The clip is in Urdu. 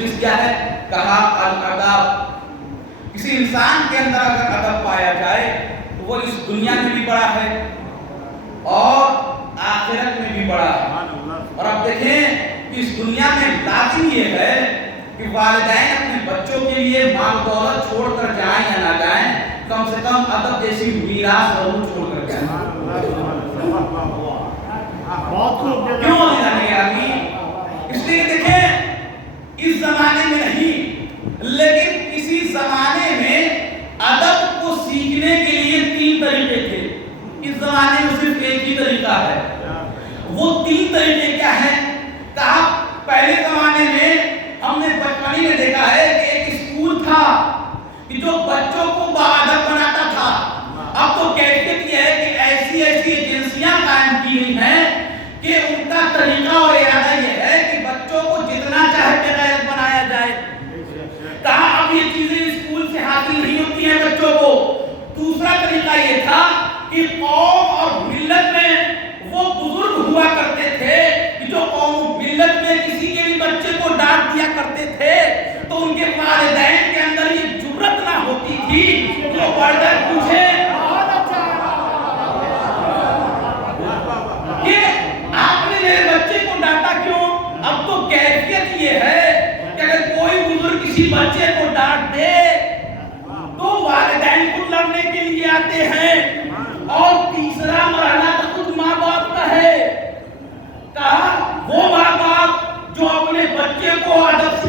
چیز کیا ہے؟ کہا الادب. کسی انسان کے اندر اگر ادب پایا جائے تو وہ اس دنیا میں بھی بڑا ہے اور آخرت میں بھی بڑا ہے. اور اب دیکھیں کہ اس دنیا میں لازم یہ ہے کہ والدین اپنے بچوں کے لیے مال دولت چھوڑ کر جائیں یا نہ جائیں، کم سے کم ادب جیسی میراث ضرور چھوڑ کر جائیں. کیوں اس لیے دیکھیں اس زمانے میں نہیں لیکن کسی زمانے میں ادب کو سیکھنے کے لیے 3 طریقے تھے. اس زمانے میں صرف ایک ہی طریقہ ہے. وہ 3 طریقے کیا ہیں؟ کہا پہلے زمانے میں ہم نے بچپنی میں دیکھا ہے کہ ایک اسکول تھا کہ جو بچوں کو باادب بناتا تھا. اب تو کیفیت یہ ہے کہ ایسی ایجنسیاں قائم کی گئی ہیں کہ ان کا طریقہ اور ارادہ یہ ہے کہ بچوں کو جتنا چاہے بغیرت بنایا جائے. کہا اب یہ چیزیں اسکول سے حاصل نہیں ہوتی ہیں بچوں کو. دوسرا طریقہ یہ تھا کہ قوم اور ملت میں وہ بزرگ ہوا کرتے تھے کہ جو قوم ملت میں کسی کے بھی بچے کو ڈانٹ دیا کرتے تھے تو ان کے والدین کے اندر یہ جرأت نہ ہوتی تھی جو پڑھ کر پوچھے کہ آپ نے میرے بچے کو ڈانٹا کیوں. اب تو کیفیت یہ ہے کہ اگر کوئی بزرگ کسی بچے کو ڈانٹ دے تو والدین کو لڑنے کے لیے آتے ہیں. اور تیسرا مرحلہ تو خود ماں باپ کا ہے. کہا وہ ماں باپ جو اپنے بچے کو ادب